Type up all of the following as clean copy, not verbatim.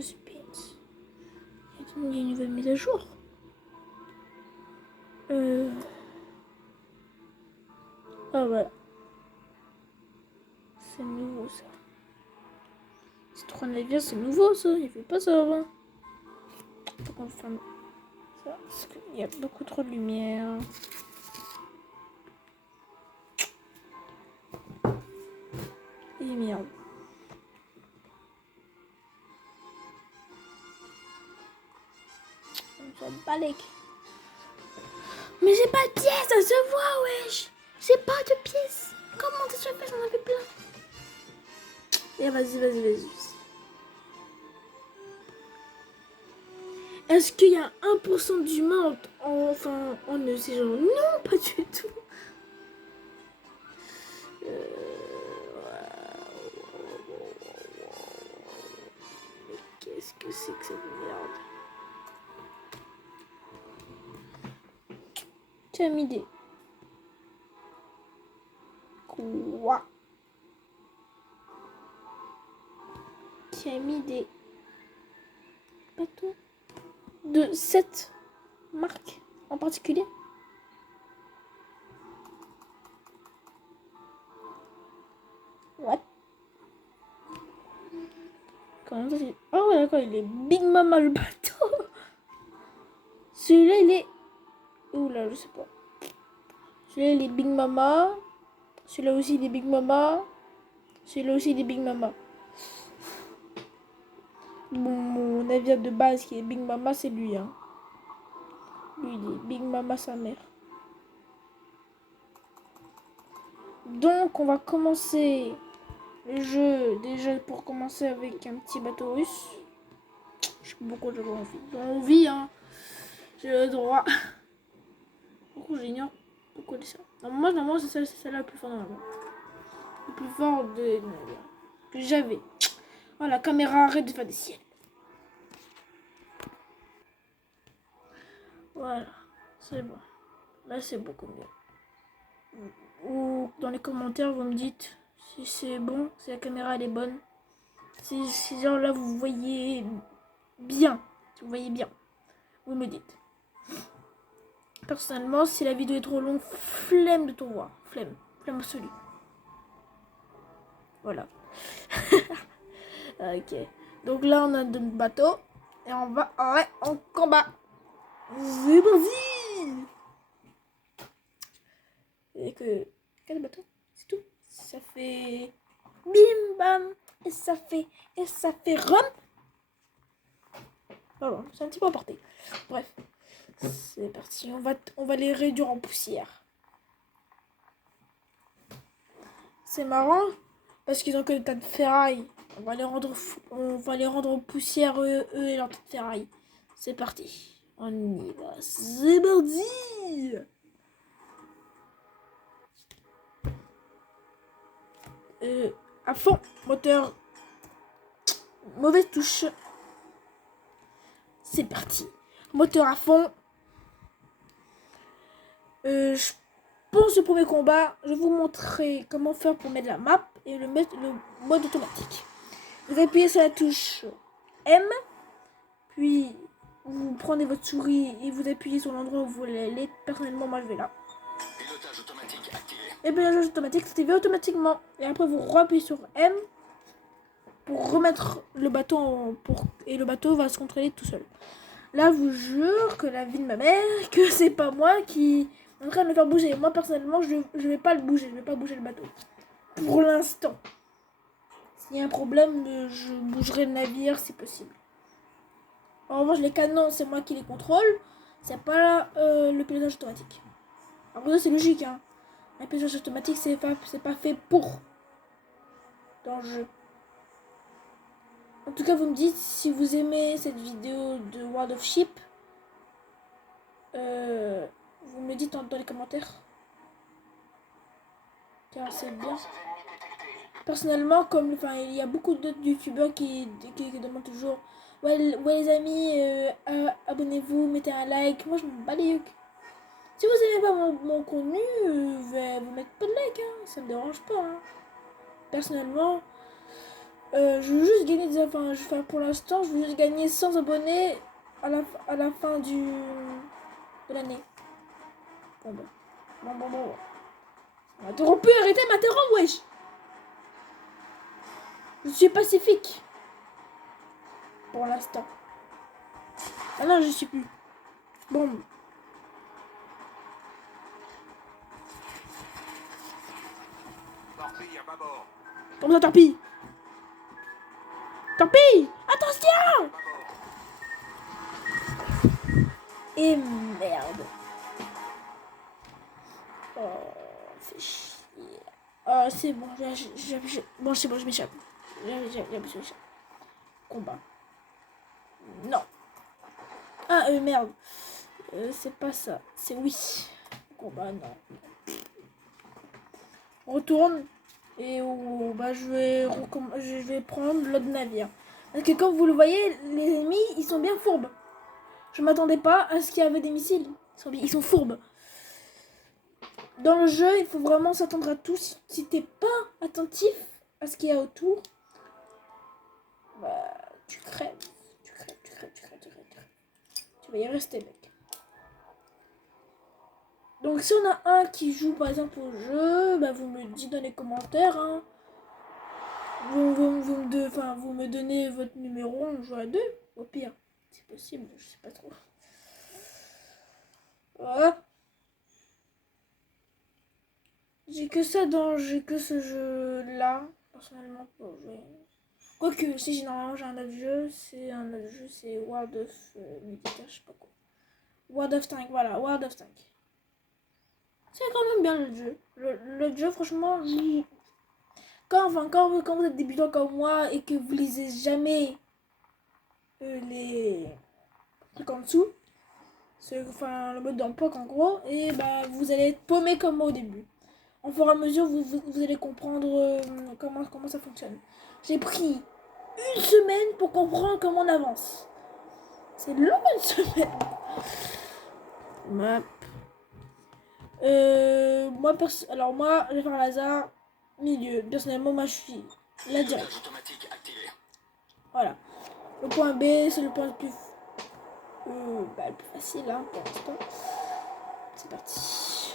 Spins. Il y a une nouvelle mise à jour. Ah voilà. C'est nouveau ça. C'est 3 navires, c'est nouveau ça. Il fait pas ça avant. Faut qu'on ferme ça parce qu'il y a beaucoup trop de lumière. Et merde. On s'en bat les. Mais j'ai pas de pièces, ça se voit, wesh. J'ai pas de pièces. Comment ça se fait, j'en avais plein. Et vas-y. Est-ce qu'il y a 1% d'humains en eux? C'est genre non, pas du tout. Mais qu'est-ce que c'est que cette merde? Tu as mis des... Quoi? Tu as mis des bateaux de cette marque en particulier? What? Comment ça c'est... Oh ouais, d'accord, il est Big Mama le bateau. Celui-là, il est... Oula, je sais pas. Celui-là, il est Big Mama. Celui-là aussi, il est Big Mama. Celui-là aussi, il est Big Mama. Mon navire de base qui est Big Mama, c'est lui. Hein. Lui, il est Big Mama, sa mère. Donc, on va commencer le jeu. Déjà, pour commencer avec un petit bateau russe. Je sais pas pourquoi j'avais envie. Envie, hein. J'ai le droit. Pourquoi j'ignore? Pourquoi dit ça? Normalement, c'est celle-là le plus fort normalement. Le plus fort de que j'avais. Oh, la caméra arrête de faire des ciels. Voilà, c'est bon. Là, c'est beaucoup mieux. Ou dans les commentaires, vous me dites si c'est bon, si la caméra elle est bonne. Si genre là vous voyez bien, si vous voyez bien, vous me dites. Personnellement, si la vidéo est trop longue, flemme de tout voir. Flemme absolue. Voilà. Ok. Donc là, on a notre bateau et on va en combat. C'est parti. Et que 4 bateaux, c'est tout. Ça fait bim bam et ça fait run. Voilà, c'est un petit peu emporté. Bref, c'est parti. On va les réduire en poussière. C'est marrant parce qu'ils ont que des tas de ferraille. On va les rendre en poussière eux et leurs tas de ferraille. C'est parti. On y va. C'est parti. À fond, moteur. Mauvaise touche. C'est parti. Moteur à fond. Je pense le premier combat, je vais vous montrer comment faire pour mettre la map et le mode automatique. Vous appuyez sur la touche M, puis vous prenez votre souris et vous appuyez sur l'endroit où vous voulez aller. Personnellement, moi je vais là. Pilotage automatique activé. Et pilotage automatique s'active automatiquement. Et après vous rappuyez sur M pour remettre le bateau et le bateau va se contrôler tout seul. Là, je vous jure que la vie de ma mère, que c'est pas moi qui est en train de le faire bouger. Moi, personnellement, je vais pas le bouger. Je vais pas bouger le bateau. Pour l'instant. S'il y a un problème, je bougerai le navire si possible. En revanche, les canons, c'est moi qui les contrôle. C'est pas le pilotage automatique. Alors ça, c'est logique. Hein. Un pilotage automatique, c'est pas fait pour dans le jeu. En tout cas, vous me dites si vous aimez cette vidéo de World of Ship. Vous me dites dans les commentaires. Car c'est bien. Personnellement, il y a beaucoup d'autres youtubeurs qui demandent toujours ouais les amis, abonnez-vous, mettez un like. Moi, je me bats les yeux. Si vous aimez pas mon contenu, vous mettez pas de like. Hein. Ça me dérange pas. Hein. Personnellement, Je veux juste gagner des... Enfin, pour l'instant, je veux juste gagner 100 abonnés à la fin de l'année. Bon. M'interrompu, arrêtez de m'interrompre, wesh. Je suis pacifique. Pour l'instant. Ah non, je suis plus. Bon. Comme ça, torpille. Torpille. Attention. Et merde. Oh, c'est chier. Oh, c'est bon. Bon, c'est bon, je m'échappe. Je m'échappe. Combat. Non. Ah, merde. C'est pas ça. C'est oui. Combat, non. On retourne. Et je vais prendre l'autre navire. Parce que comme vous le voyez, les ennemis, ils sont bien fourbes. Je m'attendais pas à ce qu'il y avait des missiles. Ils sont fourbes. Dans le jeu, il faut vraiment s'attendre à tout. Si t'es pas attentif à ce qu'il y a autour, bah, tu crèves. Tu vas y rester, mec. Donc si on a un qui joue par exemple au jeu, bah, vous me le dites dans les commentaires. Hein. Vous me donnez votre numéro, on joue à deux. Au pire, c'est possible, je sais pas trop. Voilà. J'ai que ce jeu là, personnellement, pour jouer. Quoique, si généralement j'ai un autre jeu, c'est World of Militaire, je sais pas quoi. World of Tank, voilà, World of Tank. C'est quand même bien le jeu. Le jeu, franchement, quand vous êtes débutant comme moi et que vous lisez jamais les trucs en dessous, le mode d'emploi en gros, et bah vous allez être paumé comme moi au début. Au fur et à mesure, vous allez comprendre comment ça fonctionne. J'ai pris une semaine pour comprendre comment on avance. C'est long une semaine. Map. Moi, je vais faire un hasard. Milieu. Personnellement, moi, je suis la directe. Voilà. Le point B, c'est le point le plus facile hein, pour l'instant. C'est parti.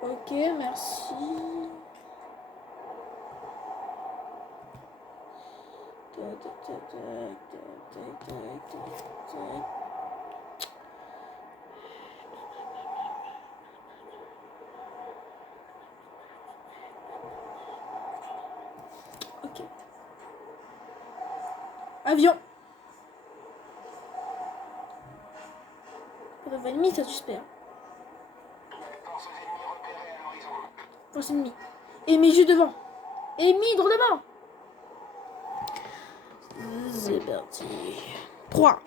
Ok, merci. Ok. Avion. On va ennemi, ça j'espère. Force ennemie. Ennemi juste devant. Ennemi droit devant. C'est parti. 3,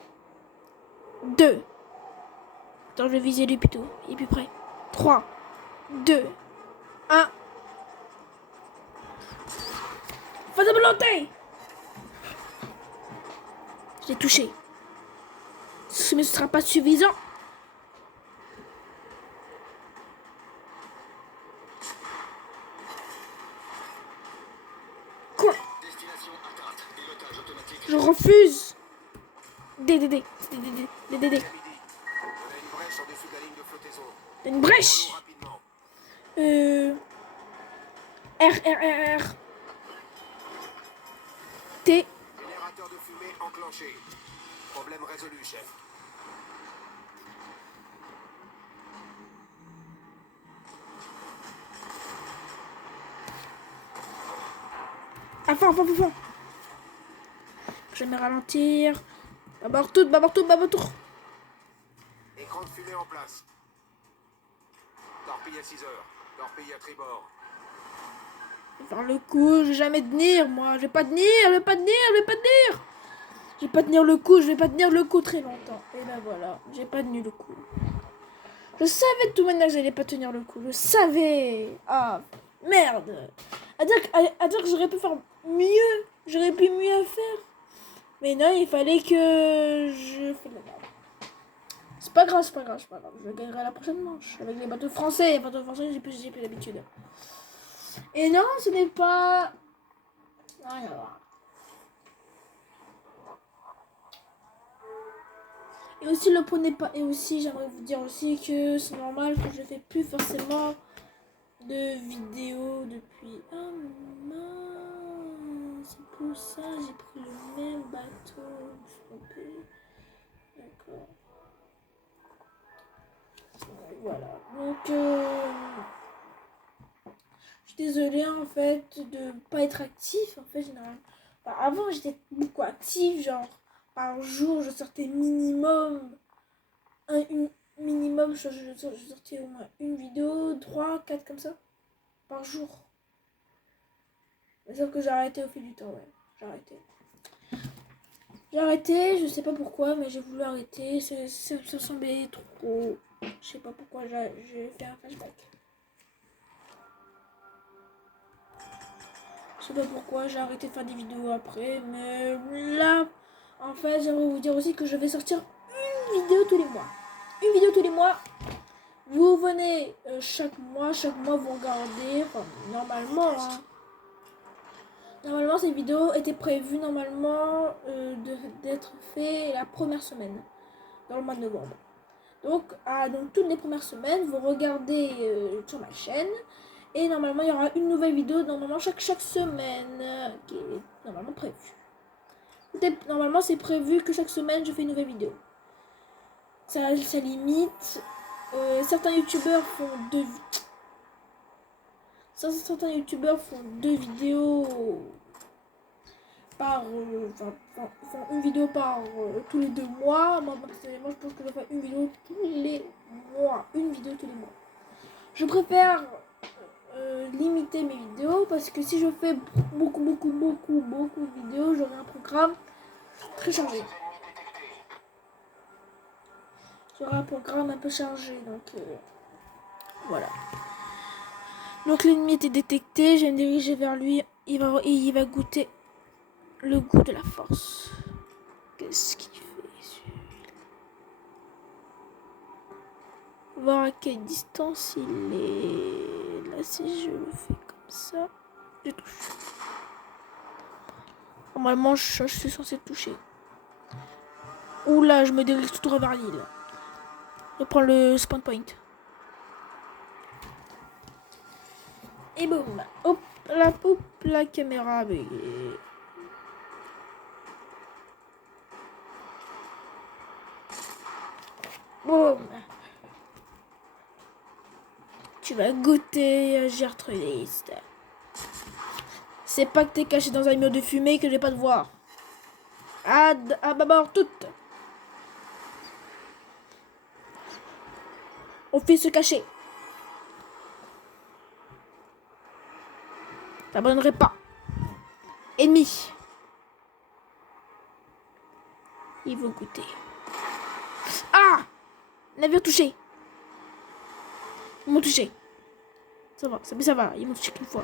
2. Attends, je vais viser lui plutôt. Il est plus près. 3, 2, 1. Fais de volonté. Je l'ai touché. Mais ce sera pas suffisant. Quoi? Je refuse. DDD. Une brèche. R. T. Générateur de fumée enclenché. Problème résolu, chef. Fort. Je vais me ralentir. Bâbord tout. Écran de fumée en place. Torpille à 6 heures. Torpille à tribord. Je vais faire le coup, je vais jamais tenir, moi. Je vais pas tenir. Je vais pas tenir le coup très longtemps. Et ben voilà, j'ai pas tenu le coup. Je savais de toute manière que j'allais pas tenir le coup. Je savais. Ah, merde. À dire que j'aurais pu faire mieux. J'aurais pu mieux faire. Mais non, il fallait que je fasse pas grave, c'est pas grave, c'est pas grave. Je gagnerai la prochaine manche. Avec les bateaux français. Les bateaux français, j'ai plus d'habitude. Et non, ce n'est pas... Alors... Et aussi le prenez pas. Et aussi j'aimerais vous dire aussi que c'est normal que je fais plus forcément de vidéos depuis. Ah mince, c'est pour ça j'ai pris le même bateau. Je me suis trompée. D'accord. Voilà. Donc je suis désolée en fait de pas être actif en fait généralement. Enfin, avant j'étais beaucoup active, genre par jour je sortais minimum minimum je sortais au moins une vidéo, 3, 4 comme ça par jour. Mais sauf que j'ai arrêté au fil du temps, ouais. J'ai arrêté, je sais pas pourquoi, mais j'ai voulu arrêter. Ça semblait trop. Je sais pas pourquoi j'ai fait un flashback. Je sais pas pourquoi j'ai arrêté de faire des vidéos après, mais là, en fait, j'aimerais vous dire aussi que je vais sortir une vidéo tous les mois. Une vidéo tous les mois. Vous venez chaque mois vous regardez, enfin, normalement, hein. Normalement, cette vidéo était prévue normalement d'être fait la première semaine, dans le mois de novembre. Donc toutes les premières semaines, vous regardez sur ma chaîne. Et normalement, il y aura une nouvelle vidéo, normalement, chaque semaine, qui est normalement prévue. Normalement, c'est prévu que chaque semaine, je fais une nouvelle vidéo. Ça limite. Certains youtubeurs font deux vidéos par font une vidéo par tous les 2 mois. Moi personnellement je pense que je vais faire une vidéo tous les mois. Je préfère limiter mes vidéos parce que si je fais beaucoup de vidéos, j'aurai un programme très chargé. J'aurai un programme un peu chargé, donc voilà. Donc l'ennemi était détecté, je vais me diriger vers lui, il va goûter le goût de la force. Qu'est-ce qu'il fait celui-là? Voir à quelle distance il est. Là, si je le fais comme ça, je touche. Normalement, je suis censé toucher. Oula, je me dirige tout droit vers l'île. Je prends le spawn point. Et boum. Hop, la caméra. Mais... boum. Tu vas goûter, Gertrudiste. C'est pas que t'es caché dans un mur de fumée que je vais pas te voir. À bâbord toute. On fait se cacher. T'abonnerai pas. Ennemi. Il veut goûter. Ah! Navire touché. Ils m'ont touché. Ça va. Ils m'ont touché qu'une fois.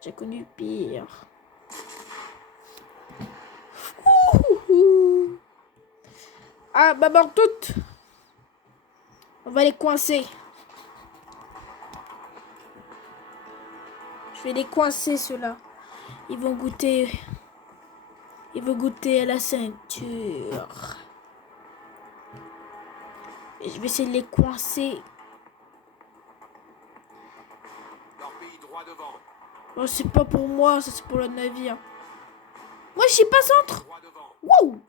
J'ai connu pire. Ah, bâbord toute. On va les coincer. Je vais les coincer, ceux-là. Ils vont goûter à la ceinture. Et je vais essayer de les coincer. Torpille droit devant. Oh, c'est pas pour moi, ça c'est pour le navire. Moi, je suis pas centre. Wow!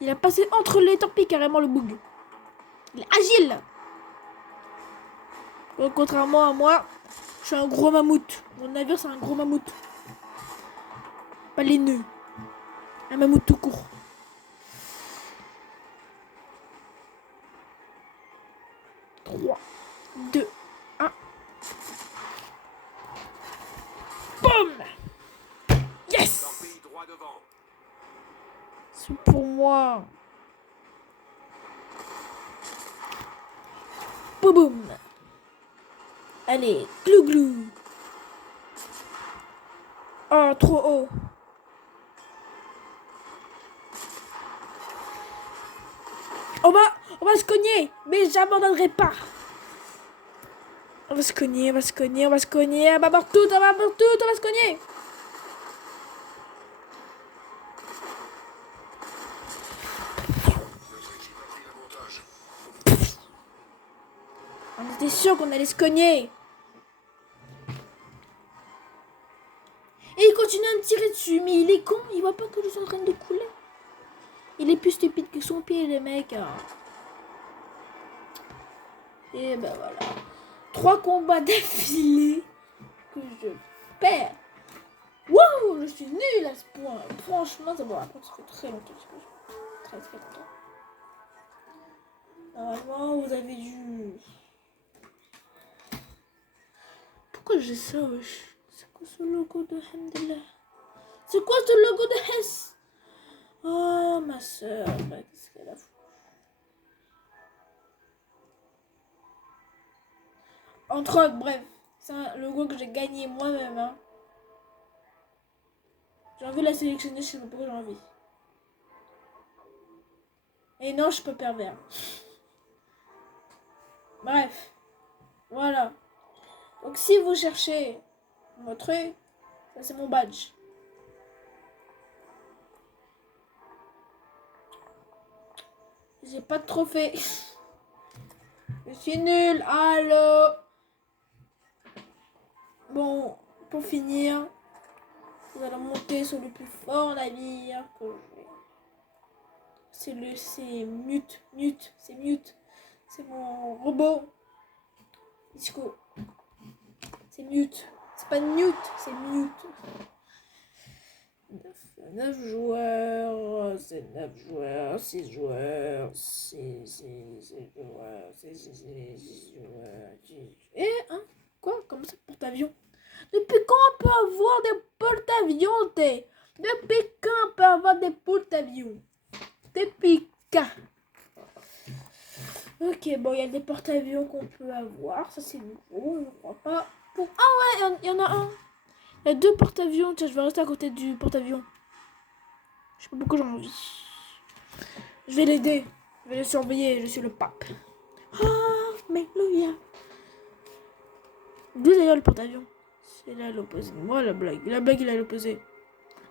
Il a passé entre les torpilles carrément le bug. Il est agile. Donc, contrairement à moi, je suis un gros mammouth. Mon navire, c'est un gros mammouth. Pas les nœuds. Un mammouth tout court. Trois, 2, 1. Boum! Yes! C'est pour moi. Boum boum. Allez, glou glou. Oh, trop haut. On va se cogner, mais j'abandonnerai pas. On va se cogner, on va se cogner, on va se cogner. On va mort tout, on va mort tout, on va se cogner. On était sûr qu'on allait se cogner. Et il continue à me tirer dessus, mais il est con, il voit pas que je suis en train de couler. Il est plus stupide que son pied, le mec. Et ben voilà. 3 combats d'affilée que je perds. Waouh, je suis nulle à ce point. Franchement, ça va. Ça fait très longtemps que je joue. Très très longtemps. Normalement, vous avez dû... Pourquoi j'ai ça, wesh? C'est quoi ce logo de Hamdallah? C'est quoi ce logo de Hess? Oh, ma soeur, qu'est-ce qu'elle a foutu? Entre autres, bref, c'est un logo que j'ai gagné moi-même. Hein. J'ai envie de la sélectionner, je sais pas pourquoi j'ai envie. Et non, je suis pas pervers. Bref, voilà. Donc si vous cherchez mon truc, ça c'est mon badge. J'ai pas de trophée. Je suis nulle. Allô. Bon, pour finir, nous allons monter sur le plus fort navire que j'ai. C'est Mute. C'est mon robot. Disco. C'est Mute. C'est pas Newt, c'est Mute. 9 joueurs, c'est 9 joueurs, 6 joueurs, 6 joueurs, 6 joueurs, 6... Et, hein? Quoi? Comment ça, porte-avions? Depuis quand on peut avoir des porte-avions, t'es? Depuis quand on peut avoir des porte-avions? Depuis quand? Ok, bon, il y a des porte-avions qu'on peut avoir, ça c'est nouveau, je ne crois pas. Ah ouais, il y en a un. Il y a 2 porte-avions, tiens, je vais rester à côté du porte-avions. Je sais pas pourquoi j'ai envie. Je vais l'aider. Je vais le surveiller. Je suis le pape. Alléluia. D'où d'ailleurs le porte-avions? C'est là à l'opposé de moi, la blague. La blague, il est à l'opposé.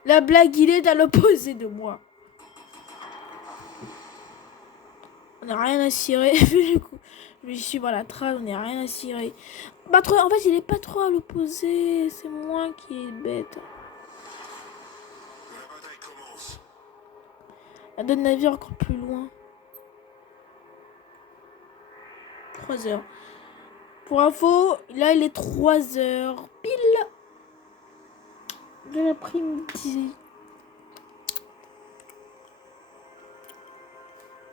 La blague, il est à l'opposé de moi. On n'a rien à cirer. Je vais suivre la trace. On n'a rien à cirer. Bah, trop, en fait, il est pas trop à l'opposé. C'est moi qui est bête. Il y a d'autres navires encore plus loin. 3 heures. Pour info, là il est 3 heures pile de l'après-midi.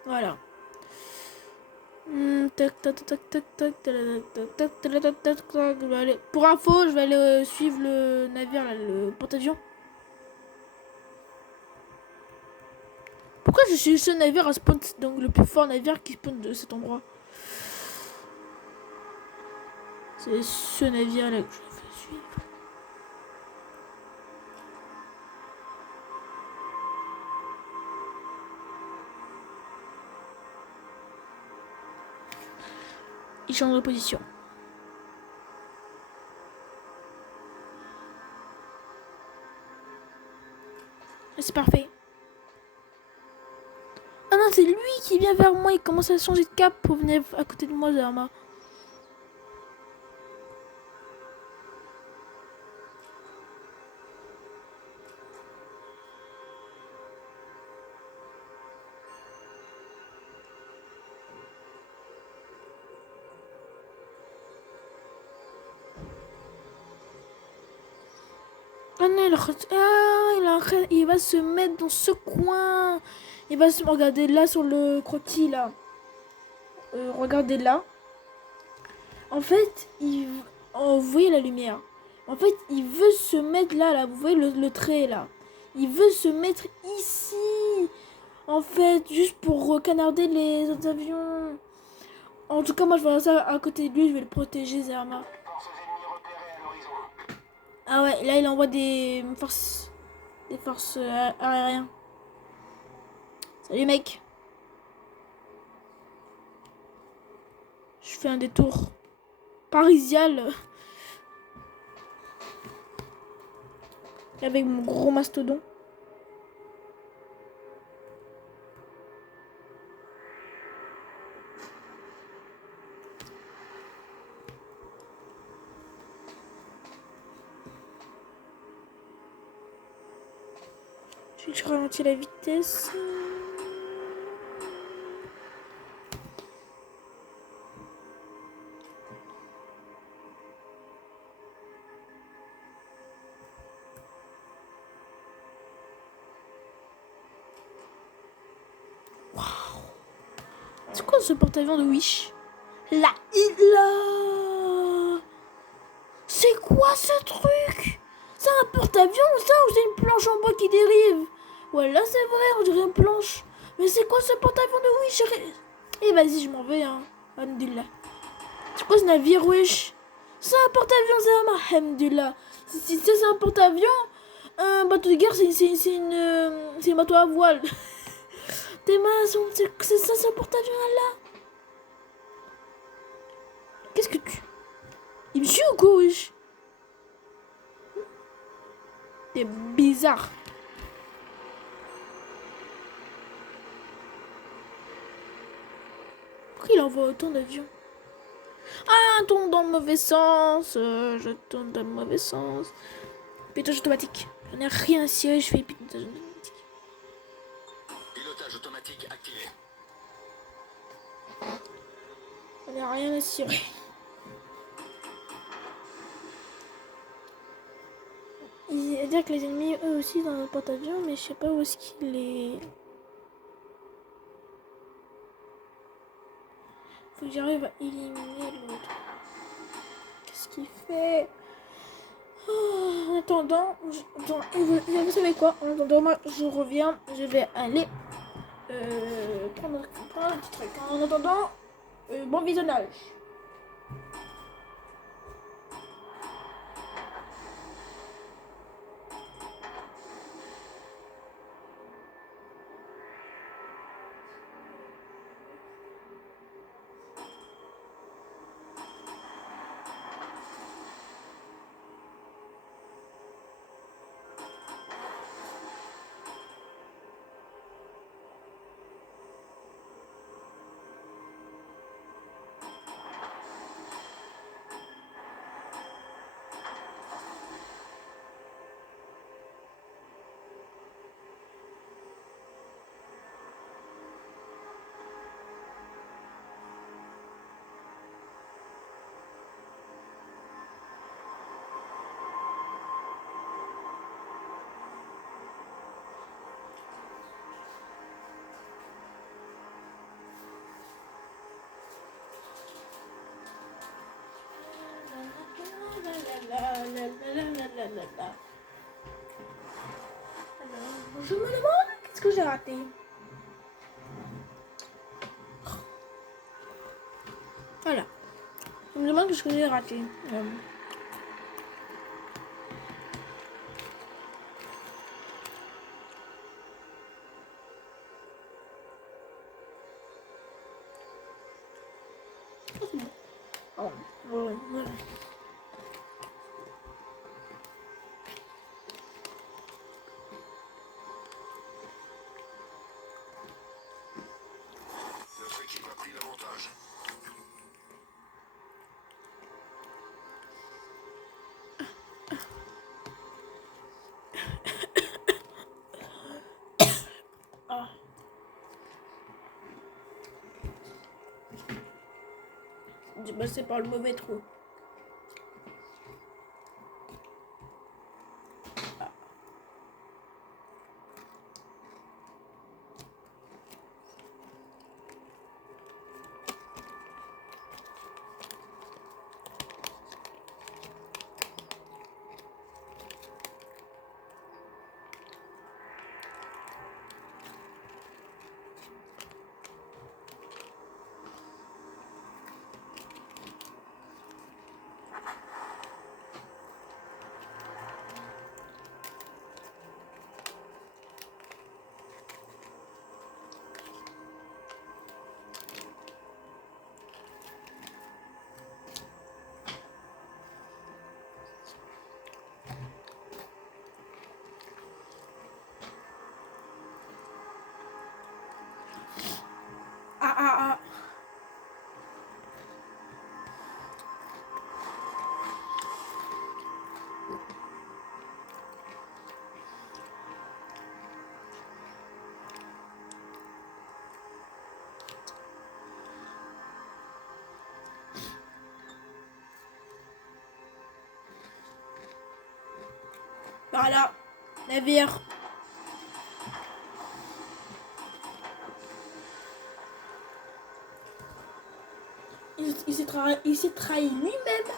Voilà. Pour info, je vais aller suivre le navire, là, le porte-avions. Pourquoi je suis ce navire à spawn, donc le plus fort navire qui spawn de cet endroit? C'est ce navire là que je veux suivre. Il change de position. C'est parfait. Ah non, c'est lui qui vient vers moi. Il commence à changer de cap pour venir à côté de moi, Zerma. Ah non, il va se mettre dans ce coin. Il va se regarder là sur le croquis là. Regardez là. En fait, oh, vous voyez la lumière. En fait, il veut se mettre là. Vous voyez le trait là. Il veut se mettre ici. En fait, juste pour canarder les autres avions. En tout cas, moi je vais rester à côté de lui. Je vais le protéger, Zerma. Ah ouais, là il envoie des forces aériennes. Salut mec. fait un détour parisial avec mon gros mastodon. Je ralentis la vitesse. C'est quoi ce porte-avions de Wish? La Hitler. C'est quoi ce truc? C'est un porte-avions ça ou c'est une planche en bois qui dérive? Ouais là c'est vrai, on dirait une planche. Mais c'est quoi ce porte-avions de Wish? Eh vas-y je m'en vais hein. Alhamdulillah. C'est quoi ce navire Wish? C'est un porte-avions Zama. Alhamdulillah. Si c'est un porte-avions, un bateau de guerre c'est une bateau à voile. Tes mains sont... C'est ça, c'est un porte-avions là. Qu'est-ce que tu... Il me suit ou quoi, wesh? T'es bizarre. Pourquoi il envoie autant d'avions? Ah, tourne dans le mauvais sens. Je tourne dans le mauvais sens. Pilotage automatique. J'en ai rien à cirer, je fais pilotage automatique. Pilotage automatique activé. J'en ai rien à cirer. Il veut dire que les ennemis, eux aussi, dans le porte-avions, mais je sais pas où est-ce qu'il est. Faut que j'arrive à éliminer l'autre. Qu'est-ce qu'il fait? Oh, en attendant, vous savez quoi? En attendant, moi, je reviens. Je vais aller prendre un petit truc. En attendant, bon visionnage. Alors, je me demande qu'est-ce que j'ai raté. Voilà. Je me demande qu'est-ce que j'ai raté. Oh, voilà. Notre équipe a pris l'avantage. Ah. J'ai passé par le mauvais trou. ah. Voilà, navire. Il s'est trahi lui-même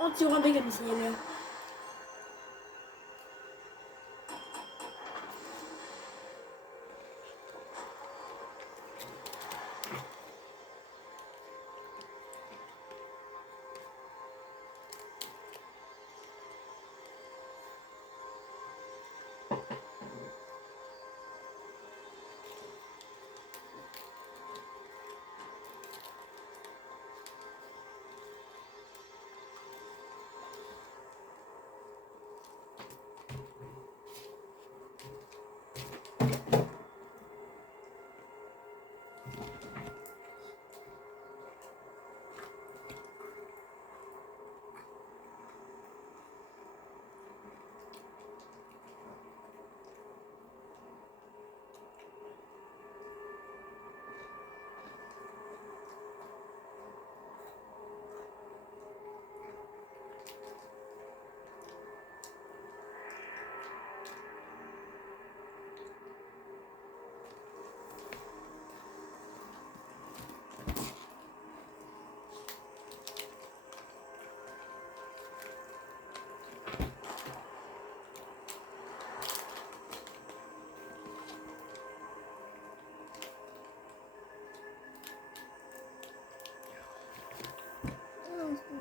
en tirant avec un missile.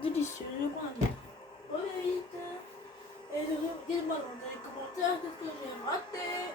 Délicieux, je prends un livre. Reviens vite. Et dites-moi dans les commentaires qu'est-ce que j'ai raté.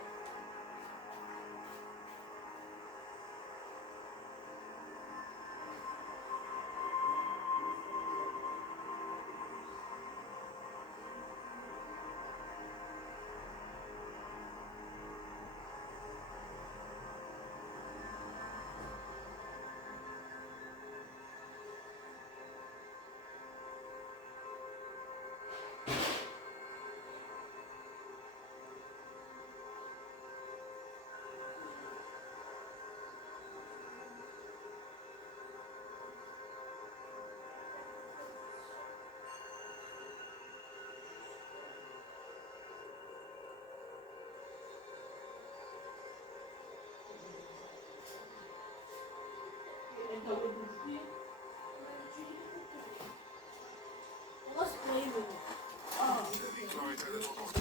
La victoire est à notre portée.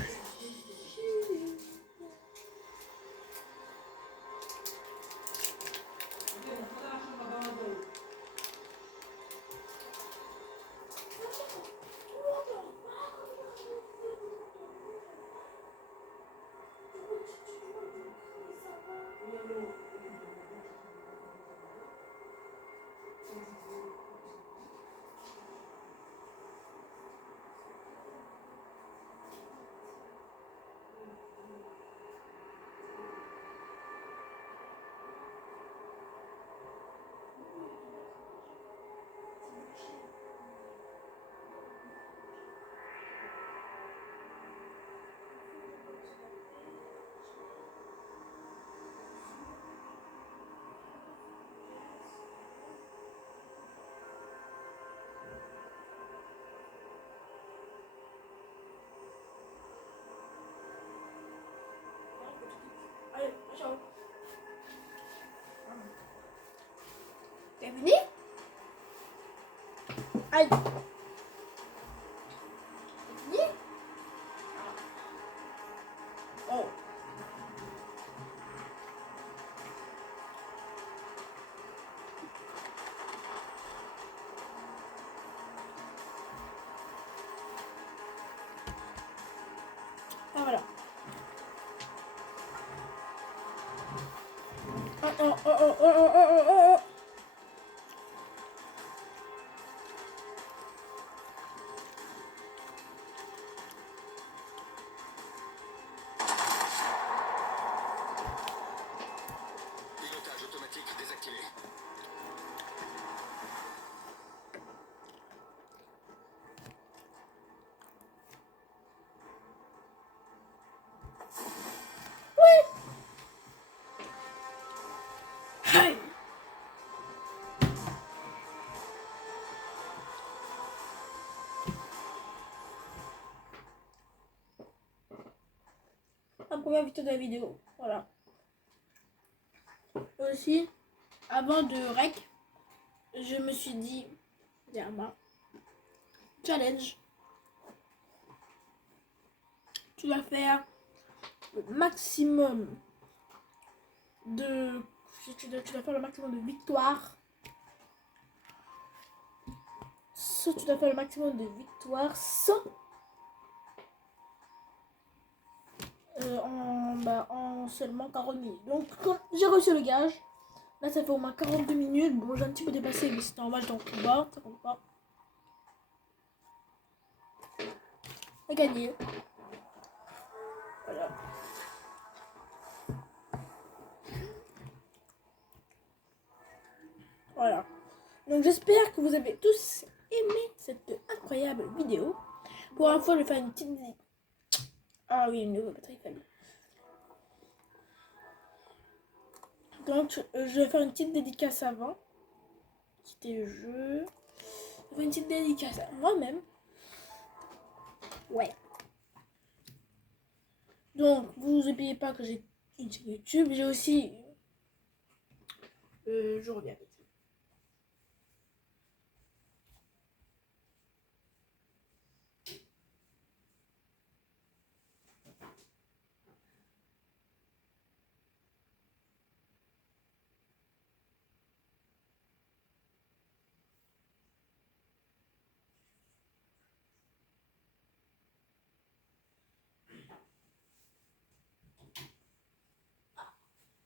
Allez, ciao. T'es venu? Aïe. T'es venu? Oh. Ah voilà. Oh. Pilotage automatique. automatique désactivé. Aïe. La première vidéo de la vidéo, voilà. Aussi, avant de rec, je me suis dit, Derma, challenge. Tu vas faire le maximum de... Tu dois faire le maximum de victoires. Tu dois faire le maximum de victoires sans... en seulement 40 minutes. Donc, quand j'ai reçu le gage, là ça fait au moins 42 minutes. Bon, j'ai un petit peu dépassé, mais c'est normal dans le combat, ça compte pas. J'ai gagné. Voilà. Voilà. Donc, j'espère que vous avez tous aimé cette incroyable vidéo. Pour info, je vais faire une petite... Ah oui, une nouvelle batterie faible. Donc, je vais faire une petite dédicace avant. Quitter le jeu. Je vais faire une petite dédicace à moi-même. Ouais. Donc, vous n'oubliez pas que j'ai une chaîne YouTube. J'ai aussi... je reviens avec ça.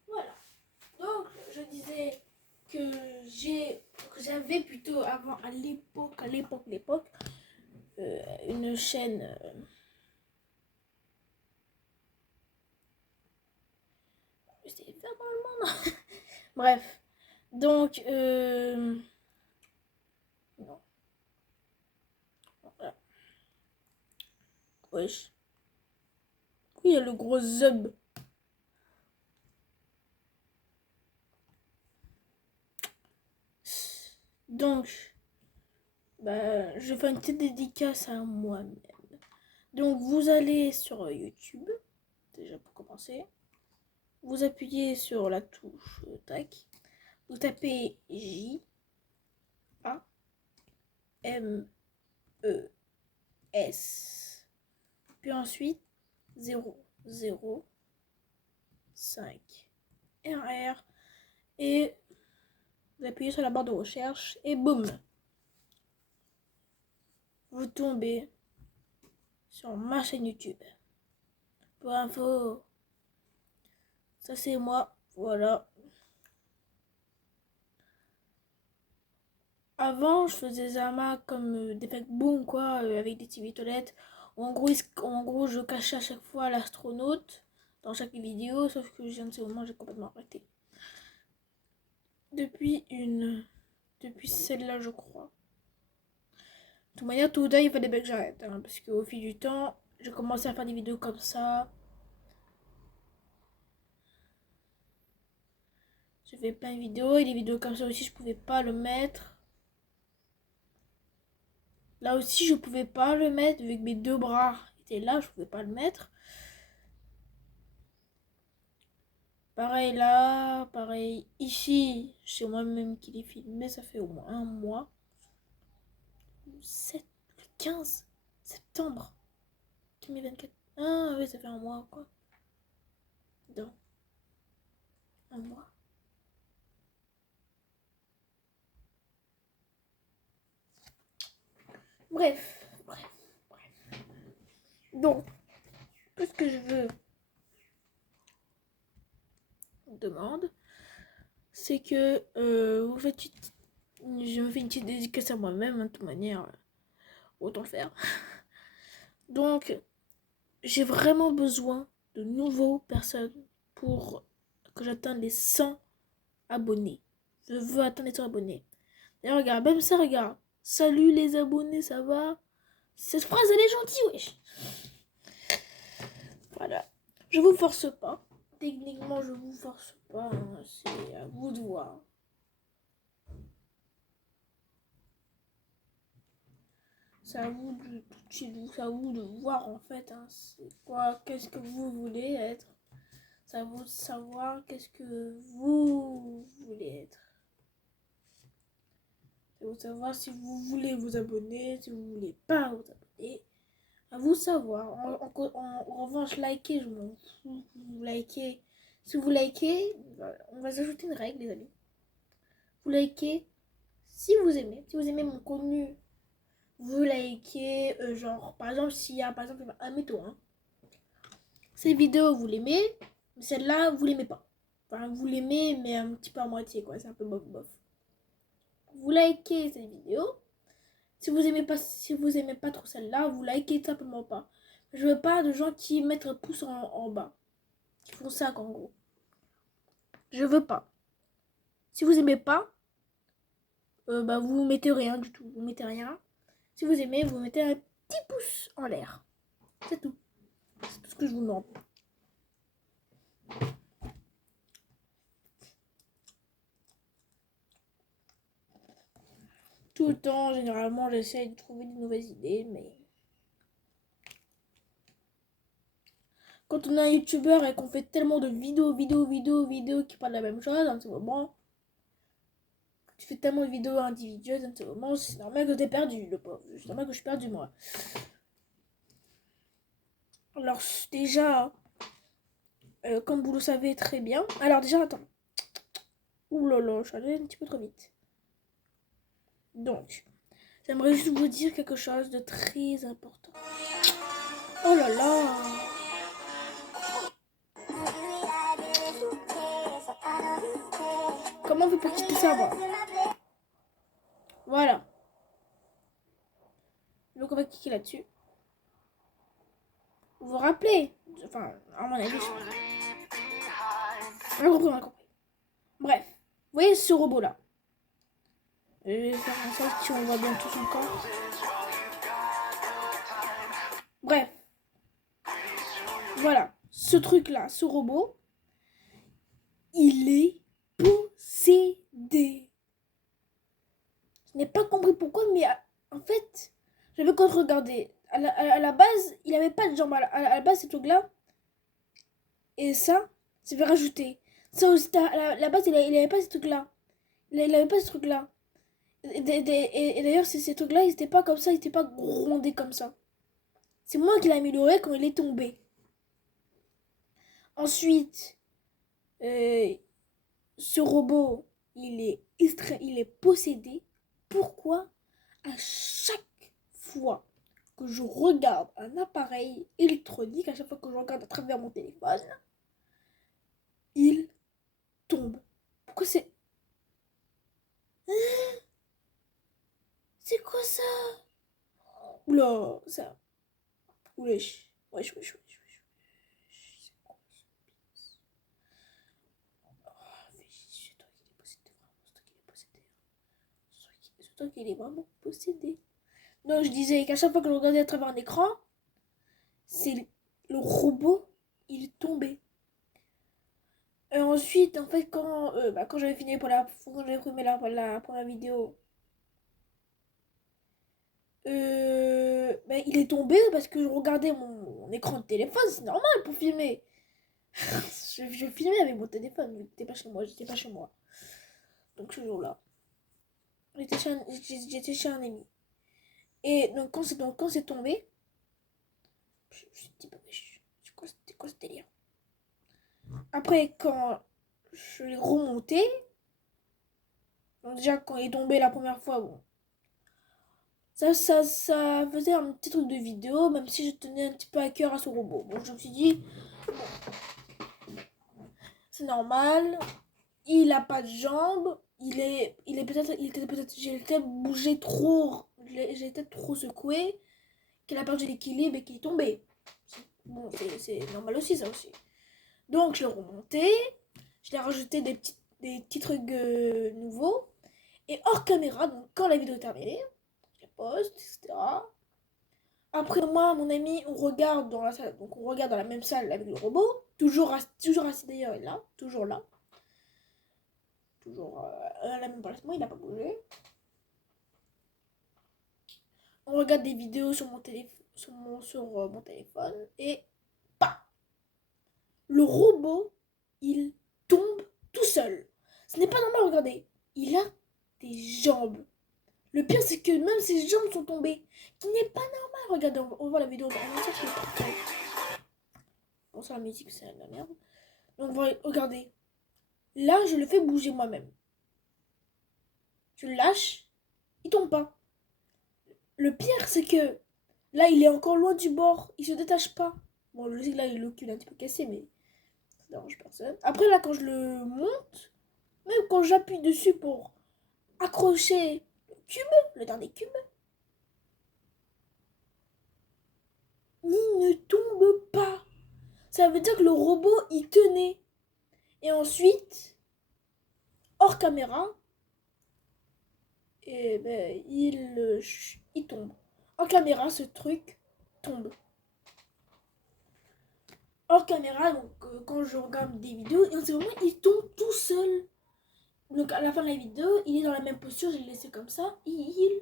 Voilà. Donc, je disais que j'avais plutôt avant, à l'époque, une chaîne... c'est vraiment... Bref. Donc, non. Voilà. Wesh. Oui, il y a le gros zub. Donc, bah, je fais une petite dédicace à moi-même. Donc, vous allez sur YouTube, déjà pour commencer. Vous appuyez sur la touche tac. Vous tapez J A M E S. Puis ensuite 0 0 5 RR. Et vous appuyez sur la barre de recherche et boum. Vous tombez sur ma chaîne YouTube. Pour info, ça c'est moi, voilà. Avant, je faisais Zama comme des fake boom quoi, avec des TV toilettes. En gros, je cachais à chaque fois l'astronaute dans chaque vidéo, sauf que je viens de ce moment, j'ai complètement arrêté. Depuis celle-là, je crois. De toute manière, tout ou tard, il fallait bien que j'arrête, hein, parce qu'au fil du temps, j'ai commencé à faire des vidéos comme ça. Je fais plein de vidéos et des vidéos comme ça aussi, je pouvais pas le mettre. Là aussi, je pouvais pas le mettre vu que mes deux bras étaient là, je pouvais pas le mettre. Pareil là, pareil ici, c'est moi-même qui l'ai filmé, ça fait au moins un mois. Le 15 septembre 2024. Ah oui, ça fait un mois quoi. Non, un mois. Bref. Donc, tout ce que je veux demande, c'est que vous faites je me fais une petite dédicace à moi-même, hein, de toute manière, autant le faire. Donc, j'ai vraiment besoin de nouveaux personnes pour que j'atteigne les 100 abonnés. Je veux atteindre les 100 abonnés. D'ailleurs, regarde, même ça, regarde. Salut les abonnés, ça va? Cette phrase, elle est gentille, wesh. Voilà. Je vous force pas. Techniquement, je vous force pas. Hein. C'est à vous de voir. C'est à vous de voir en fait. Hein. C'est quoi? Qu'est-ce que vous voulez être? C'est à vous de savoir qu'est-ce que vous voulez être. C'est à vous de savoir si vous voulez vous abonner, si vous voulez pas vous abonner. À vous de savoir. En revanche, likez, je m'en fous. Vous likez. Si vous likez, on va s'ajouter une règle, les amis. Vous likez si vous aimez. Si vous aimez mon contenu, vous likez. Genre, par exemple, s'il y a, par exemple, admettons, hein, cette vidéo, vous l'aimez, mais celle-là, vous l'aimez pas. Enfin, vous l'aimez, mais un petit peu à moitié, quoi. C'est un peu bof bof. Vous likez cette vidéo. Si vous aimez pas trop celle-là, vous likez simplement pas. Je veux pas de gens qui mettent un pouce en bas. Qui font ça, en gros. Je veux pas. Si vous aimez pas, bah vous mettez rien du tout. Vous mettez rien. Si vous aimez, vous mettez un petit pouce en l'air. C'est tout. C'est tout ce que je vous demande. Tout le temps, généralement, j'essaie de trouver de nouvelles idées, mais... Quand on est un youtubeur et qu'on fait tellement de vidéos qui parlent de la même chose, dans ce moment... Tu fais tellement de vidéos individuelles, dans ce moment, c'est normal que t'es perdu, le pauvre. C'est normal que je suis perdu, moi. Alors, déjà... comme vous le savez très bien... Alors, déjà, attends. Ouh là là, je suis allée un petit peu trop vite. Donc, j'aimerais juste vous dire quelque chose de très important. Oh là là! Comment on fait pour quitter ça, moi? Voilà. Donc, on va cliquer là-dessus. Vous vous rappelez? Enfin, à mon avis, on a compris. Bref, vous voyez ce robot-là? Je vais faire en sorte si on voit bien tout son corps. Bref. Voilà. Ce truc-là, ce robot, il est possédé. Je n'ai pas compris pourquoi, mais en fait, j'avais quand regardé. À la base, il n'avait pas de jambes. À la base, ce truc-là. Et ça, c'est fait rajouter. Ça aussi, à la base, il n'avait pas ce truc-là. Il n'avait pas ce truc-là. Et d'ailleurs, ces trucs-là, ils n'étaient pas comme ça, ils n'étaient pas grondés comme ça. C'est moi qui l'ai amélioré quand il est tombé. Ensuite, ce robot, il est possédé. Pourquoi à chaque fois que je regarde un appareil électronique, à chaque fois que je regarde à travers mon téléphone, il tombe? Pourquoi c'est... C'est quoi ça? Oula, ça... Wesh. Wesh. C'est quoi ça? C'est toi qui l'es possédé, vraiment. C'est toi qui l'es vraiment possédé. Donc je disais qu'à chaque fois que je regardais à travers un écran, c'est le robot, il est tombé. Et ensuite, en fait, quand j'avais fini quand j'avais filmé la première vidéo, il est tombé parce que je regardais mon écran de téléphone, c'est normal pour filmer. je filmais avec mon téléphone, mais j'étais pas chez moi. Donc ce jour-là, j'étais chez un ami. Et donc quand c'est tombé, je me suis dit, c'est quoi ce délire? Après, quand je l'ai remonté, donc déjà quand il est tombé la première fois, bon, ça faisait un petit truc de vidéo, même si je tenais un petit peu à cœur à ce robot. Bon, je me suis dit, c'est normal, il a pas de jambes, j'ai peut-être bougé trop, j'ai peut-être trop secoué, qu'il a perdu l'équilibre et qu'il est tombé. Bon, c'est normal aussi, ça aussi. Donc, je l'ai remonté, je l'ai rajouté des petites des petits trucs nouveaux. Et hors caméra, donc quand la vidéo est terminée, je la poste, etc. Après, moi, mon ami, on regarde dans la salle, donc on regarde dans la même salle avec le robot. Toujours assis d'ailleurs, il est là, toujours là. Toujours à la même place, moi, il n'a pas bougé. On regarde des vidéos sur mon téléphone, mon téléphone et pas. Le robot, il tombe tout seul. Ce n'est pas normal, regardez. Il a des jambes. Le pire, c'est que même ses jambes sont tombées. Ce n'est pas normal. Regardez, on voit la vidéo. Bon, ça, la musique, c'est de la merde. Donc, regardez. Là, je le fais bouger moi-même. Je le lâche. Il tombe pas. Le pire, c'est que là, il est encore loin du bord. Il se détache pas. Bon, je sais que là, le cul est un petit peu cassé, mais ça dérange personne. Après, là, quand je le monte, même quand j'appuie dessus pour accrocher le cube, le dernier cube, il ne tombe pas. Ça veut dire que le robot, il tenait. Et ensuite, hors caméra, et ben, il tombe. En caméra, ce truc tombe. Hors caméra, donc quand je regarde des vidéos, et en ce moment, il tombe tout seul. Donc à la fin de la vidéo, il est dans la même posture, je l'ai laissé comme ça, et il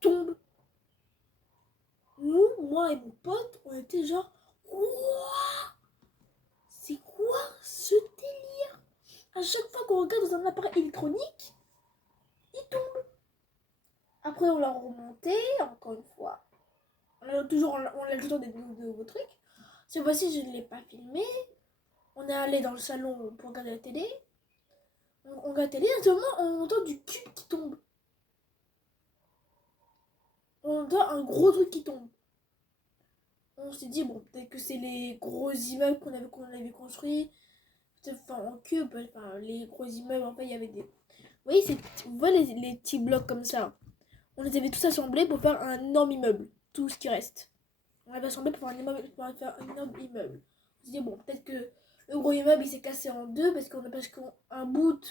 tombe. Nous, moi et mon pote, on était genre, quoi? C'est quoi ce délire? À chaque fois qu'on regarde dans un appareil électronique, il tombe. Après, on l'a remonté, encore une fois. On a toujours des nouveaux trucs. Cette fois-ci, je ne l'ai pas filmé. On est allé dans le salon pour regarder la télé. On regarde la télé, et à ce moment, on entend du cube qui tombe. On entend un gros truc qui tombe. On s'est dit, bon, peut-être que c'est les gros immeubles qu'on avait construits. Enfin, en cube, enfin, les gros immeubles, en fait, il y avait des... Vous voyez les petits blocs comme ça. On les avait tous assemblés pour faire un énorme immeuble. Tout ce qui reste. On avait assemblé pour faire un énorme immeuble. On s'est dit, bon, peut-être que le gros immeuble, il s'est cassé en deux parce qu'un bout,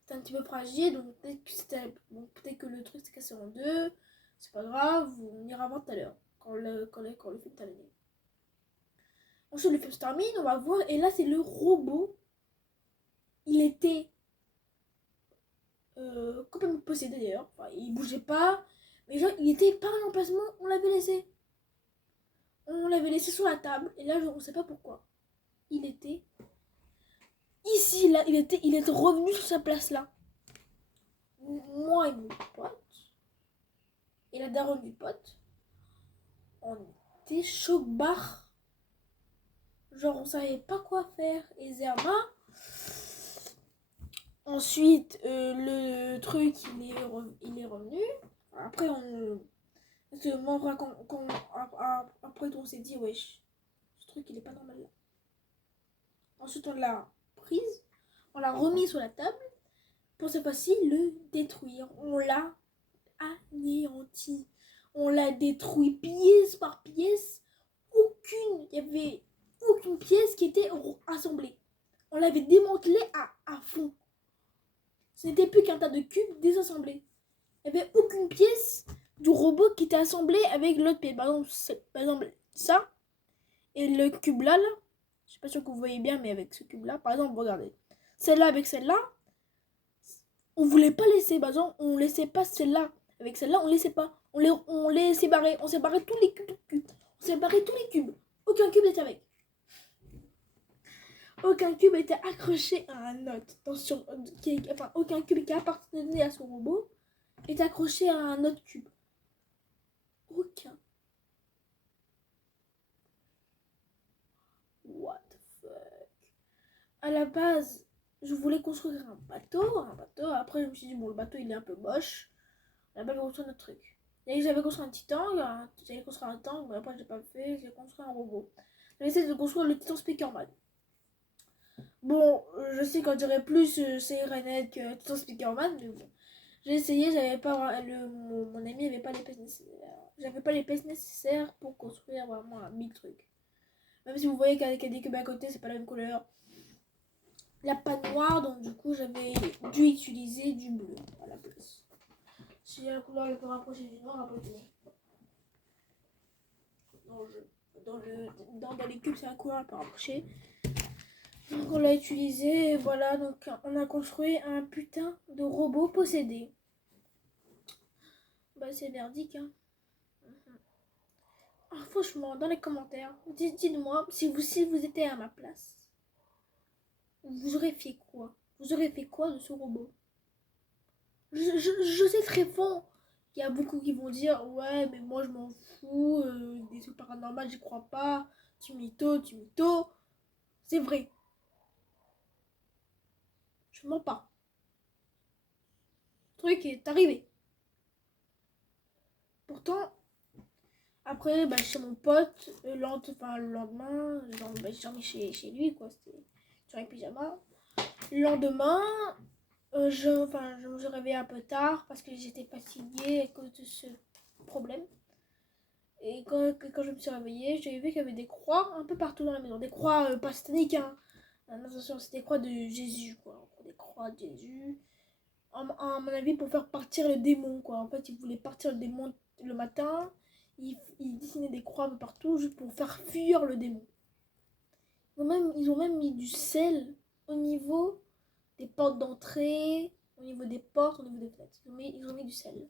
c'était un petit peu fragile. Donc, peut-être que le truc s'est cassé en deux. C'est pas grave, on ira voir tout à l'heure. Quand le film terminé. Ensuite, le film se termine, on va voir. Et là, c'est le robot. Il était complètement possédé d'ailleurs. Enfin, il bougeait pas. Mais genre, il était pas à l'emplacement, on l'avait laissé. On l'avait laissé sur la table. Et là, on sait pas pourquoi. Il était ici, là. Il était revenu sur sa place là. Moi et mon pote. Et la daronne du pote. On était choc-barre. Genre, on savait pas quoi faire. Et Zerma. Ensuite, le truc, il est revenu. Après, après, on s'est dit, wesh, ce truc, il est pas normal là. Ensuite, on l'a prise, on l'a remis sur la table pour cette fois-ci le détruire. On l'a anéanti. On l'a détruit pièce par pièce. Il y avait aucune pièce qui était assemblée. On l'avait démantelé à fond. Ce n'était plus qu'un tas de cubes désassemblés. Il n'y avait aucune pièce du robot qui était assemblée avec l'autre pièce. Par exemple, ça et le cube là. Je suis pas sûre que vous voyez bien, mais avec ce cube là, par exemple, regardez. Celle-là avec celle-là, on voulait pas laisser. Par exemple, on laissait pas celle-là avec celle-là, on laissait pas. On les séparait. On séparait tous les cubes. On séparait tous les cubes. Aucun cube n'était avec. Aucun cube était accroché à un autre. Aucun cube qui appartenait à son robot est accroché à un autre cube. Aucun. What the fuck? À la base, je voulais construire un bateau. Après, je me suis dit, bon, le bateau, il est un peu moche. On a pas construire notre truc. Et j'avais construit un titan. J'avais construit un tank, mais après, j'ai pas fait. J'ai construit un robot. J'avais essayé de construire le titan Speakerman. Bon, je sais qu'on dirait plus c'est Renet que Titan Speakerman, mais bon. J'ai essayé, j'avais pas mon ami avait pas l'épaisse nécessaire. J'avais pas l'épaisse nécessaire pour construire vraiment un big truc. Même si vous voyez qu'il y a des cubes à côté, c'est pas la même couleur. la pâte noire, donc du coup j'avais dû utiliser du bleu à la place. C'est la couleur la plus rapprochée du noir après tout. Dans les cubes, c'est la couleur la plus rapprochée. Donc on l'a utilisé, et voilà, donc on a construit un putain de robot possédé. Bah c'est merdique, hein. Ah, franchement, dans les commentaires, dites-moi si vous étiez à ma place. Vous aurez fait quoi? Vous aurez fait quoi de ce robot? Je sais très fond. Il y a beaucoup qui vont dire ouais mais moi je m'en fous, des trucs paranormaux j'y crois pas, tu mytho. C'est vrai. Je mens pas. Le truc est arrivé. Pourtant, après bah, chez mon pote, le lendemain, j'ai dormi chez lui quoi, c'était sur un pyjama. Le lendemain, je me suis réveillée un peu tard parce que j'étais fatiguée à cause de ce problème. Et quand je me suis réveillée, j'ai vu qu'il y avait des croix un peu partout dans la maison. Des croix pas sataniques, hein. Attention, c'est des croix de Jésus, quoi. Des croix de Jésus. À mon avis, pour faire partir le démon, quoi. En fait, ils voulaient partir le démon le matin. Ils dessinaient des croix un peu partout juste pour faire fuir le démon. Ils ont même mis du sel au niveau des portes d'entrée, au niveau des portes, au niveau des fenêtres. Ils ont mis du sel.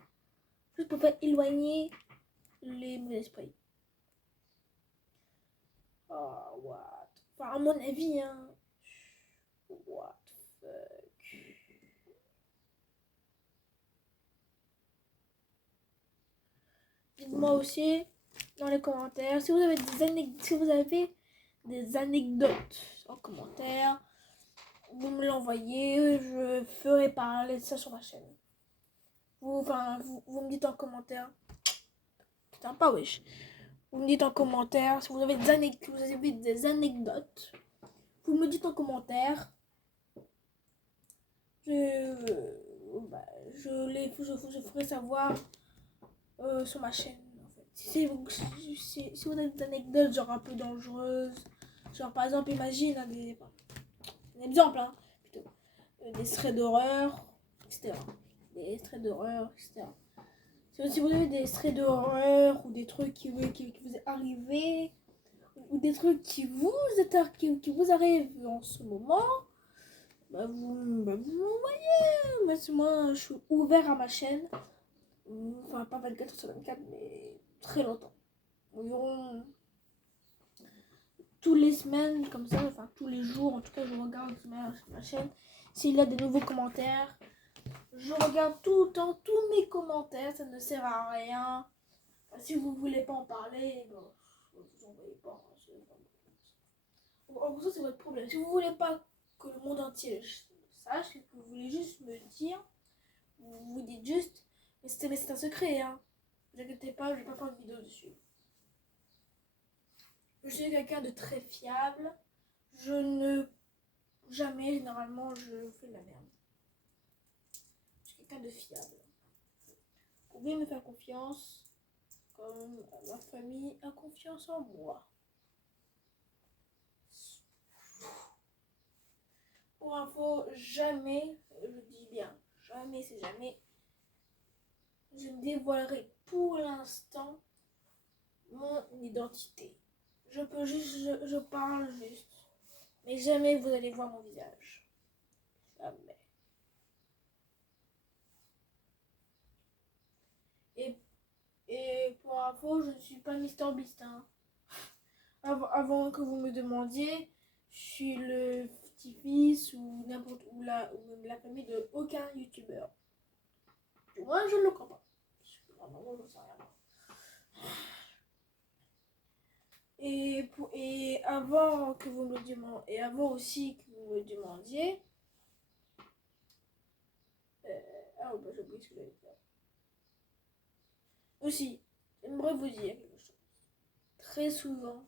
Juste pour faire éloigner les mauvais esprits. Oh, what? Enfin, à mon avis, hein. What the fuck? Dites-moi aussi dans les commentaires si vous avez des anecdotes en commentaire. Vous me l'envoyez, je ferai parler de ça sur ma chaîne. Vous me dites en commentaire. Putain, pas wesh. Vous me dites en commentaire si vous avez des anecdotes. Vous me dites en commentaire. Je ferai savoir sur ma chaîne. En fait. Si vous avez des anecdotes genre un peu dangereuses, genre par exemple, imagine un exemple, hein, plutôt, des traits d'horreur, etc. Des traits d'horreur, etc. Si vous avez des traits d'horreur ou des trucs qui vous est arrivé, ou des trucs qui vous arrivent en ce moment, vous m'envoyez. Moi, je suis ouvert à ma chaîne. Enfin, pas 24 sur 24, mais très longtemps. Environ tous les semaines, comme ça, enfin tous les jours, en tout cas, je regarde ma chaîne. S'il y a des nouveaux commentaires, je regarde tout le temps tous mes commentaires, ça ne sert à rien. Enfin, si vous voulez pas en parler, bon, vous envoyez pas. En gros, c'est votre problème. Si vous voulez pas que le monde entier sache, que vous voulez juste me dire, vous dites juste, mais c'est un secret, hein. Ne vous inquiétez pas, je vais pas faire une vidéo dessus. Je suis quelqu'un de très fiable. Jamais, généralement, je fais de la merde. Je suis quelqu'un de fiable. Vous pouvez me faire confiance, comme ma famille a confiance en moi. Pour info, jamais, je dis bien, jamais, c'est jamais, je ne dévoilerai pour l'instant mon identité. Je parle juste. Mais jamais vous allez voir mon visage. Jamais. Et pour info, je ne suis pas Mister Beast. Hein. Avant que vous me demandiez, je suis le petit-fils ou même la famille de aucun youtubeur. Du moins, je ne le crois pas. Normalement, je ne sais rien. Et avant que vous me demandiez, et avant aussi que vous me demandiez, j'ai oublié ce que j'allais faire. Aussi, j'aimerais vous dire quelque chose. Très souvent,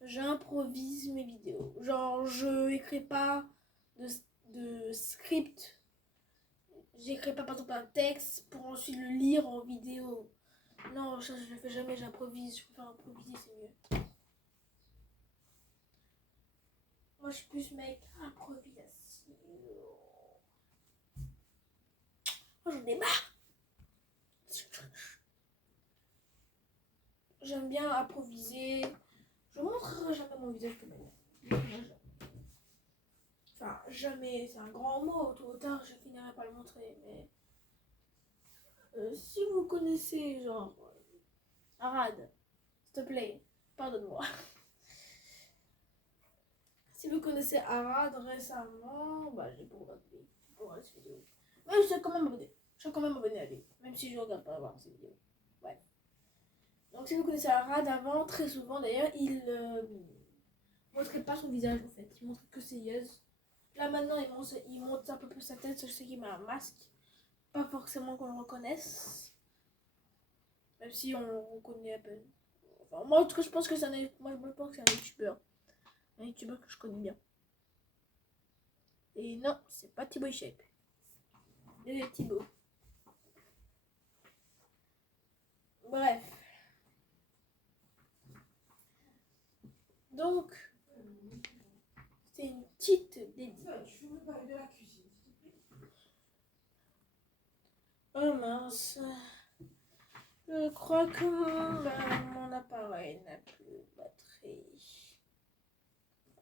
j'improvise mes vidéos. Genre, je n'écris pas de script. J'écris pas par exemple un texte pour ensuite le lire en vidéo. Non, ça je le fais jamais, j'improvise. Je préfère improviser, c'est mieux. Moi, je suis plus mec improvisation. Moi, j'en ai marre. J'aime bien improviser. Je montrerai jamais mon visage comme elle. Enfin, jamais, c'est un grand mot. Tôt ou tard, je finirai par le montrer. Mais si vous connaissez, genre, Arad, s'il te plaît, pardonne-moi. Si vous connaissez Arad récemment, bah, j'ai pour abonner pour cette vidéo. Mais je suis quand même abonné. Je suis quand même abonné à lui, même si je regarde pas voir ses vidéos. Ouais. Donc si vous connaissez Arad avant, très souvent d'ailleurs, il montrait pas son visage en fait. Il montrait que ses yeux. Là maintenant, il monte un peu plus sa tête. Je sais qu'il met un masque. Pas forcément qu'on le reconnaisse. Même si on reconnaît à peine. Enfin, moi en tout cas, je pense que c'est un youtubeur. Un youtubeur que je connais bien. Et non, c'est pas Thibaut Shape. C'est Thibaut. Bref. Donc, c'est une petite dédicace. Oh mince. Je crois que mon appareil n'a plus de batterie.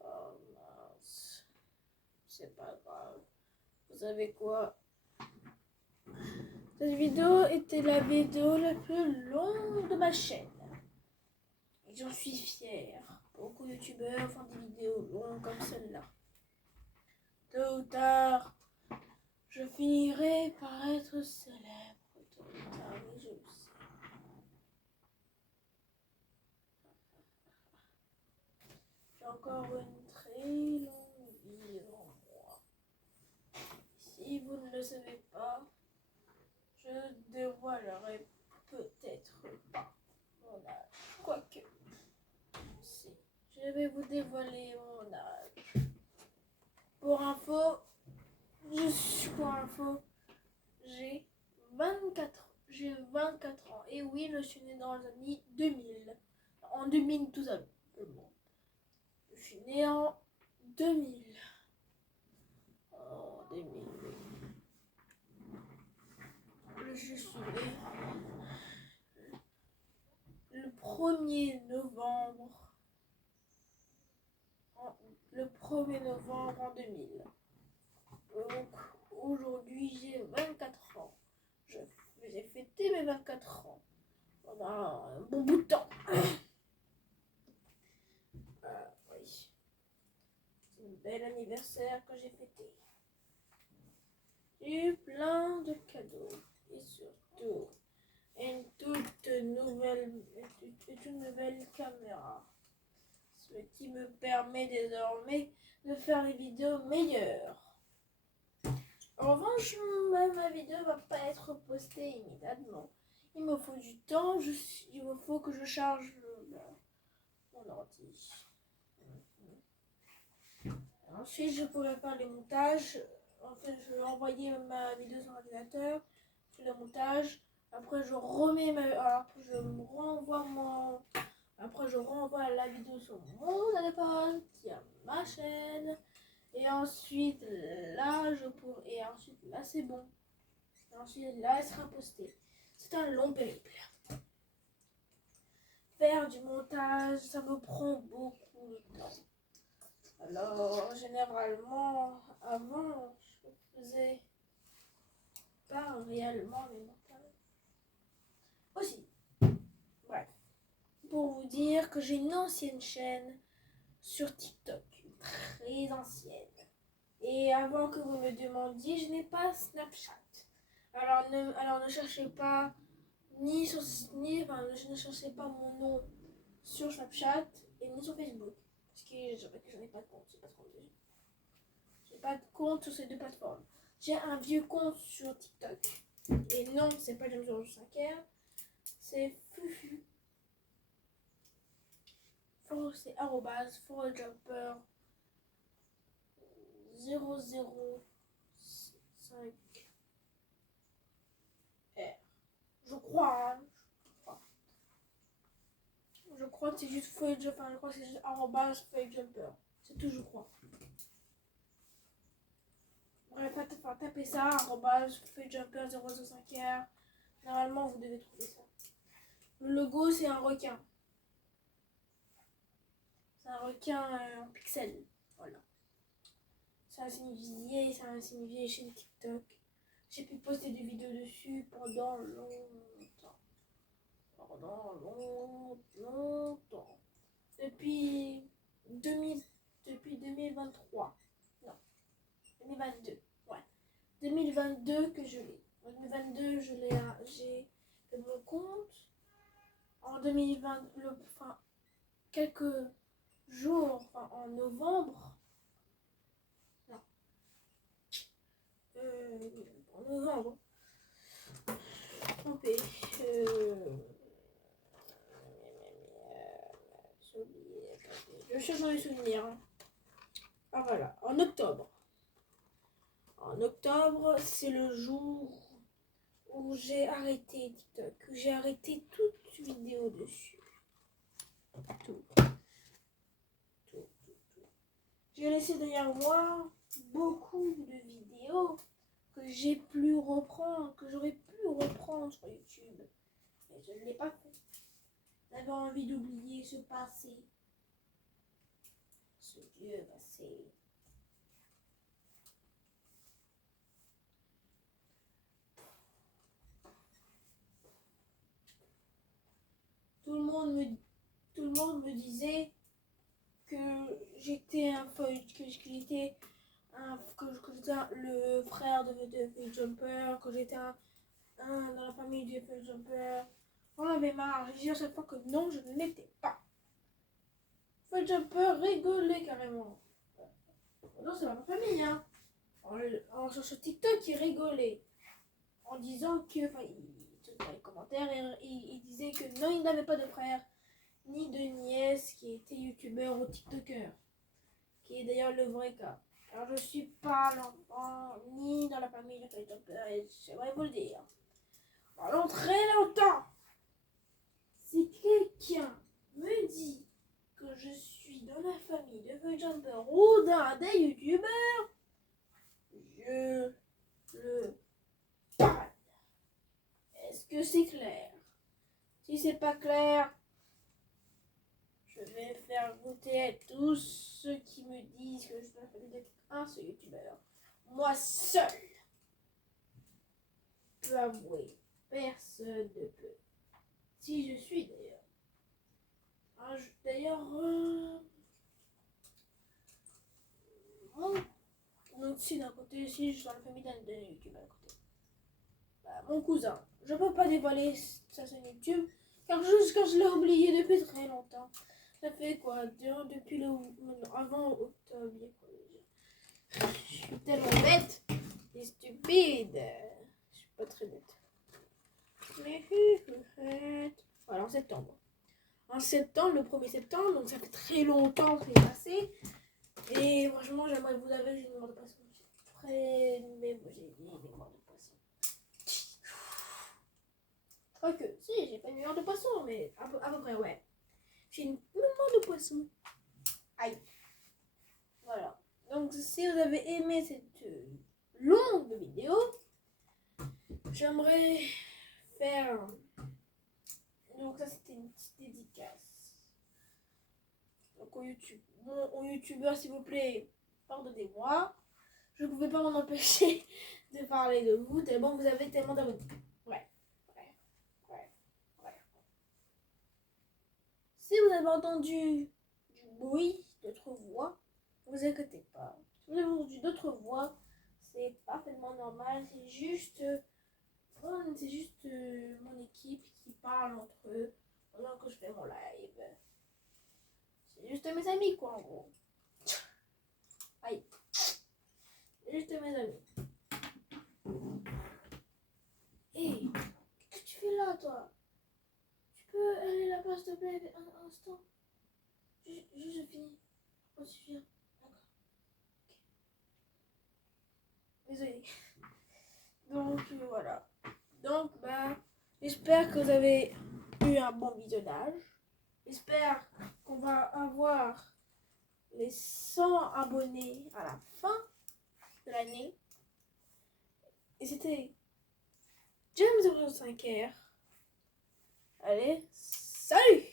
Oh mince. C'est pas grave. Vous savez quoi? Cette vidéo était la vidéo la plus longue de ma chaîne. Et j'en suis fière. Beaucoup de youtubeurs font des vidéos longues comme celle-là. Tôt ou tard, je finirai par être célèbre. Tôt ou tard, oui, je le sais. J'ai encore une très longue vie devant moi. Si vous ne le savez pas, je dévoilerai peut-être pas mon âge. Quoique, si, je vais vous dévoiler mon âge. Pour info, j'ai 24 ans. Et oui, je suis née dans les années 2000. En 2000 tout simplement. Je suis née en 2000. En 2000, oui. Je suis née le 1er novembre. Le 1er novembre en 2000. Donc aujourd'hui j'ai 24 ans. J'ai fêté mes 24 ans pendant un bon bout de temps. Oui. C'est un bel anniversaire que j'ai fêté. J'ai eu plein de cadeaux et surtout une toute nouvelle caméra. Ce qui me permet désormais de faire des vidéos meilleures. En revanche, ma vidéo va pas être postée immédiatement. Il me faut du temps, il me faut que je charge mon ordi. Ensuite, je pourrai faire les montages. En fait, je vais envoyer ma vidéo sur l'ordinateur, je fais le montage. Après, je renvoie la vidéo sur mon téléphone, qui a ma chaîne. Et ensuite, là, c'est bon. Et ensuite, là, elle sera postée. C'est un long périple. Faire du montage, ça me prend beaucoup de temps. Alors, généralement, avant, je faisais pas réellement les montages. Aussi, bref, pour vous dire que j'ai une ancienne chaîne sur TikTok, une très ancienne. Et avant que vous me demandiez, je n'ai pas Snapchat. Alors ne cherchez pas je ne cherchais pas mon nom sur Snapchat et ni sur Facebook. Parce que je n'ai pas de compte. J'ai pas de compte sur ces deux plateformes. J'ai un vieux compte sur TikTok. Et non, c'est pas James 5R. C'est Fufu. C'est @forjumper 005R. Je crois, hein. Je crois que c'est juste feuille, je crois que c'est juste @feuilljumper. C'est tout, je crois. Bref, tapez ça, arrobase, FeuilleJumper 005R. Normalement, vous devez trouver ça. Le logo, c'est un requin. C'est un requin en pixels. Voilà. C'est un signe vieille chaîne TikTok. J'ai pu poster des vidéos dessus pendant longtemps. Longtemps. Depuis 2023. Non. 2022. Ouais. 2022 que je l'ai. En 2022, j'ai fait mon compte. En 2020, quelques jours, en novembre. Non. En novembre. Trompé. Je cherche dans les souvenirs. Ah voilà. En octobre. En octobre, c'est le jour où j'ai arrêté TikTok. Où j'ai arrêté toute vidéo dessus. Tout. J'ai laissé derrière moi beaucoup de vidéos que j'ai pu reprendre, que j'aurais pu reprendre sur YouTube. Mais je ne l'ai pas fait. J'avais envie d'oublier ce passé. Ce vieux passé. Tout le monde me disait que j'étais que j'étais le frère de FeuilleJumper, que j'étais un dans la famille de FeuilleJumper. On avait marre, j'ai dit à chaque fois que non, je ne l'étais pas. FeuilleJumper rigolait carrément. Non, c'est pas ma famille, hein. Sur TikTok, il rigolait en disant que, dans les commentaires, il disait que non, il n'avait pas de frère ni de nièce qui était youtubeur ou tiktoker, qui est d'ailleurs le vrai cas. Alors je suis pas l'enfant ni dans la famille de FeuilleJumper et j'aimerais vous le dire. Pendant très longtemps, si quelqu'un me dit que je suis dans la famille de FeuilleJumper ou d'un des youtubeurs, je le parle. Est-ce que c'est clair? Si c'est pas clair, je vais faire goûter à tous ceux qui me disent que je suis dans la famille d'un seul youtubeur. Moi seul peux avouer. Personne ne peut. Si je suis d'ailleurs. Donc si d'un côté, si je suis dans la famille d'un youtubeur à côté. Mon cousin. Je peux pas dévoiler sa chaîne YouTube car je l'ai oublié depuis très longtemps. Ça fait quoi? Depuis avant octobre. Je suis tellement bête et stupide. Je suis pas très bête. Mais voilà, en septembre. En septembre, le 1er septembre, donc ça fait très longtemps que c'est passé. Et franchement, j'aimerais vous avouer, j'ai une mémoire de poisson. J'ai dit mémoire de poisson. Quoique, si, j'ai pas une mémoire de poisson, mais à peu près, ouais. J'ai une mémoire de poisson. Aïe. Voilà. Donc, si vous avez aimé cette longue vidéo, j'aimerais faire... Donc, ça, c'était une petite dédicace. Donc, aux youtubeurs, s'il vous plaît, pardonnez-moi. Je ne pouvais pas m'en empêcher de parler de vous, tellement vous avez tellement d'abonnés. Ouais. Si vous avez entendu du bruit, d'autres voix, ne vous inquiétez pas. Si vous avez entendu d'autres voix, c'est parfaitement normal. C'est juste mon équipe qui parle entre eux pendant que je fais mon live. C'est juste mes amis, quoi, en gros. Aïe. C'est juste mes amis. Hé, qu'est-ce que tu fais là, toi? Tu peux aller là-bas, s'il te plaît, un instant? Je finis. Oh, tu viens. D'accord. Ok. Désolée. Donc, voilà. Donc, j'espère que vous avez eu un bon visionnage. J'espère qu'on va avoir les 100 abonnés à la fin de l'année. Et c'était James 05R. Allez, salut!